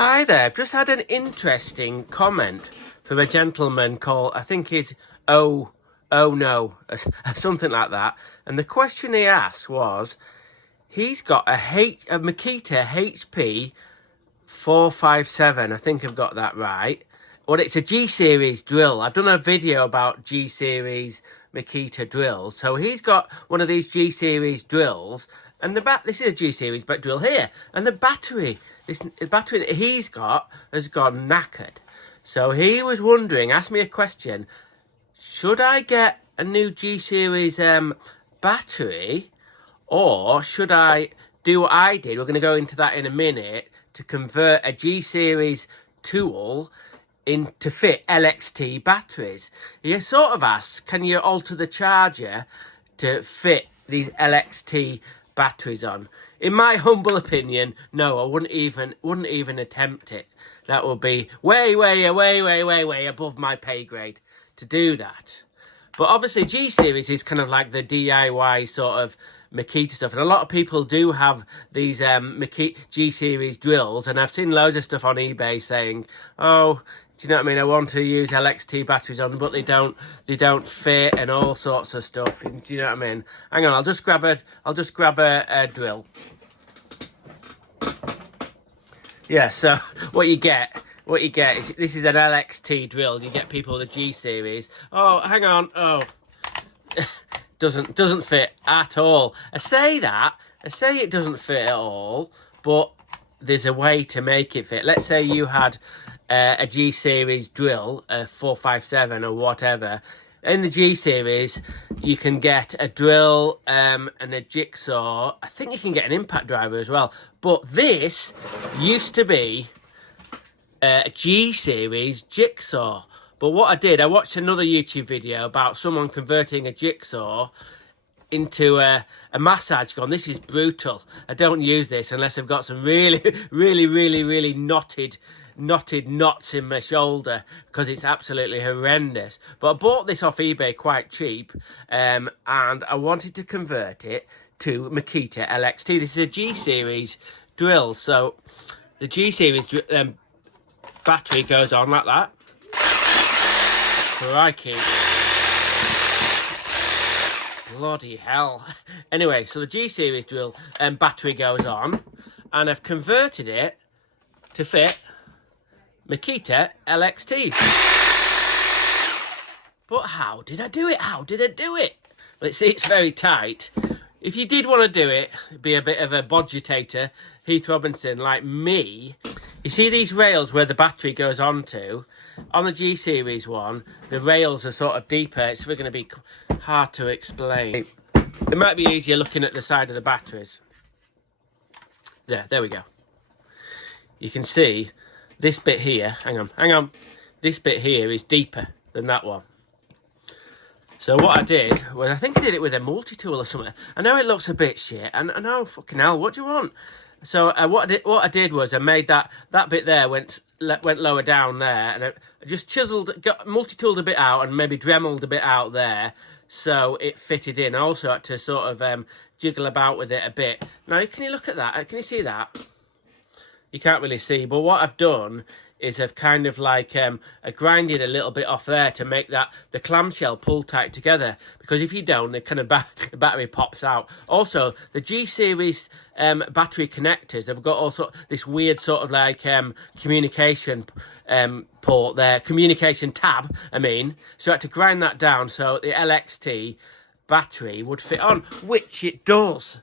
Hi there, I've just had an interesting comment from a gentleman called, I think he's Oh No, something like that. And the question he asked was, he's got a Makita HP 457, I think I've got that right. Well, it's a G-Series drill. I've done a video about G-Series Makita drills. So he's got one of these G-Series drills, and this is a G-Series drill here, and the battery that he's got has gone knackered. So he was wondering, asked me a question, should I get a new G-Series battery, or should I do what I did? We're going to go into that in a minute, to convert a G-Series tool to fit LXT batteries. He sort of asks, can you alter the charger to fit these LXT batteries on? In my humble opinion, no, I wouldn't even attempt it. That would be way above my pay grade to do that. But obviously G-Series is kind of like the DIY sort of Makita stuff. And a lot of people do have these G-Series drills. And I've seen loads of stuff on eBay saying, oh, do you know what I mean? I want to use LXT batteries on, but they don't fit and all sorts of stuff. Do you know what I mean? Hang on, I'll just grab a drill. Yeah, so what you get is, this is an LXT drill. You get people with a G-Series. Oh, hang on. Oh, doesn't fit at all. I say it doesn't fit at all, but there's a way to make it fit. Let's say you had a G-Series drill, a 457 or whatever. In the G-Series, you can get a drill and a jigsaw. I think you can get an impact driver as well. But this used to be a G-Series jigsaw. But what I did, I watched another YouTube video about someone converting a jigsaw into a massage gun. This is brutal. I don't use this unless I've got some really knotted knots in my shoulder, because it's absolutely horrendous. But I bought this off eBay quite cheap, and I wanted to convert it to Makita LXT. This is a G-Series drill. So the G-Series battery goes on like that. Crikey. Bloody hell. Anyway, so the G-Series drill battery goes on, and I've converted it to fit Makita LXT. But how did I do it? Well, it's very tight. If you did want to do it, be a bit of a bodgetator, Heath Robinson, like me, you see these rails where the battery goes onto? On the G-Series one, the rails are sort of deeper. It's going to be hard to explain. It might be easier looking at the side of the batteries. There we go. You can see this bit here, hang on. This bit here is deeper than that one. So what I did was, I think I did it with a multi-tool or something. I know it looks a bit shit, and I know, fucking hell, what do you want? So what I did was I made that bit there went lower down there, and I just multi-tooled a bit out and maybe dremeled a bit out there, so it fitted in. I also had to sort of jiggle about with it a bit. Now, can you look at that? Can you see that? You can't really see, but what I've done is I've kind of like grinded a little bit off there to make the clamshell pull tight together, because if you don't, the kind of the battery pops out. Also, the G-Series battery connectors, they've got also this weird sort of like communication port there, communication tab, I mean. So I had to grind that down so the LXT battery would fit on, which it does,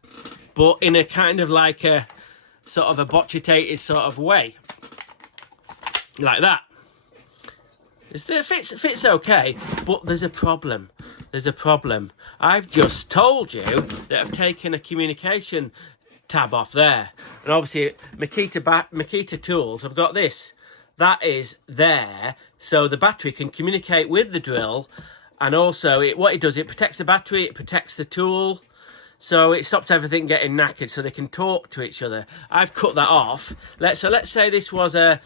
but in a kind of like a sort of a botchetated sort of way. Like that. It fits okay, but there's a problem. I've just told you that I've taken a communication tab off there. And obviously, Makita tools, I've got this. That is there, so the battery can communicate with the drill. And also, what it does, it protects the battery, it protects the tool. So it stops everything getting knackered, so they can talk to each other. I've cut that off. Let's say this was a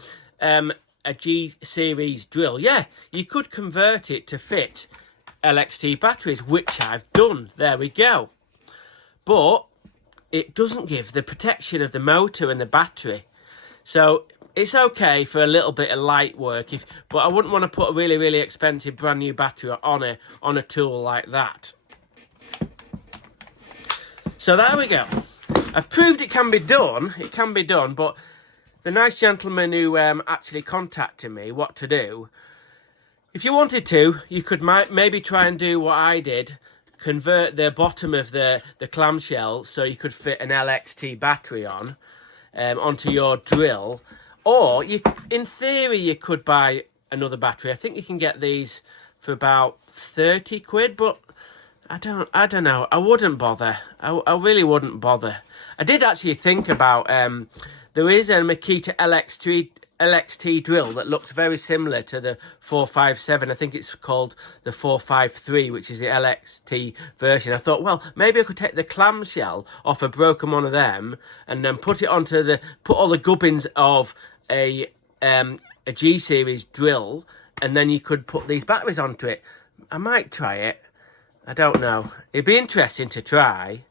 G-Series drill. Yeah, you could convert it to fit LXT batteries, which I've done. There we go. But it doesn't give the protection of the motor and the battery. So It's okay for a little bit of light work, but I wouldn't want to put a really, really expensive brand new battery on a tool like that. So there we go. I've proved it can be done. It can be done, but the nice gentleman who actually contacted me what to do, if you wanted to, you could maybe try and do what I did, convert the bottom of the clamshell so you could fit an LXT battery onto your drill. Or, in theory, you could buy another battery. I think you can get these for about 30 quid, but I don't know. I wouldn't bother. I really wouldn't bother. I did actually think about, there is a Makita LXT drill that looks very similar to the 457. I think it's called the 453, which is the LXT version. I thought, well, maybe I could take the clamshell off a broken one of them and then put all the gubbins of a G series drill, and then you could put these batteries onto it. I might try it. I don't know. It'd be interesting to try.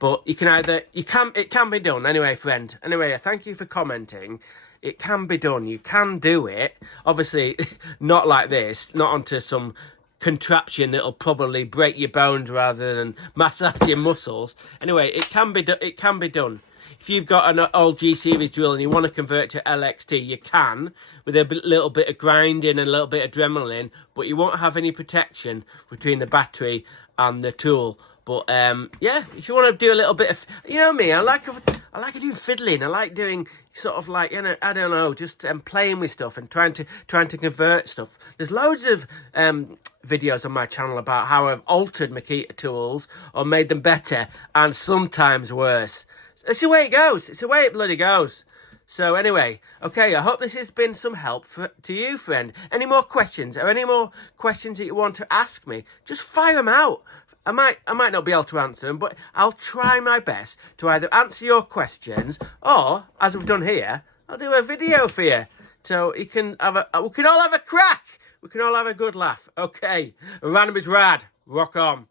But it can be done. Anyway, friend. Anyway, thank you for commenting. It can be done. You can do it. Obviously, not like this. Not onto some contraption that'll probably break your bones rather than massage your muscles. Anyway, it can be done. If you've got an old G series drill and you want to convert to LXT, you can, with a little bit of grinding and a little bit of dremeling, but you won't have any protection between the battery and the tool. But yeah, if you want to do a little bit of, you know me, I like doing fiddling. I like doing sort of like, you know, I don't know, just playing with stuff and trying to convert stuff. There's loads of videos on my channel about how I've altered Makita tools or made them better and sometimes worse. It's the way it goes. It's the way it bloody goes. So anyway, okay, I hope this has been some help to you, friend. Any more questions or any more questions that you want to ask me, just fire them out. I might not be able to answer them, but I'll try my best to either answer your questions or, as we've done here, I'll do a video for you. So we can all have a crack. We can all have a good laugh. Okay, random is rad. Rock on.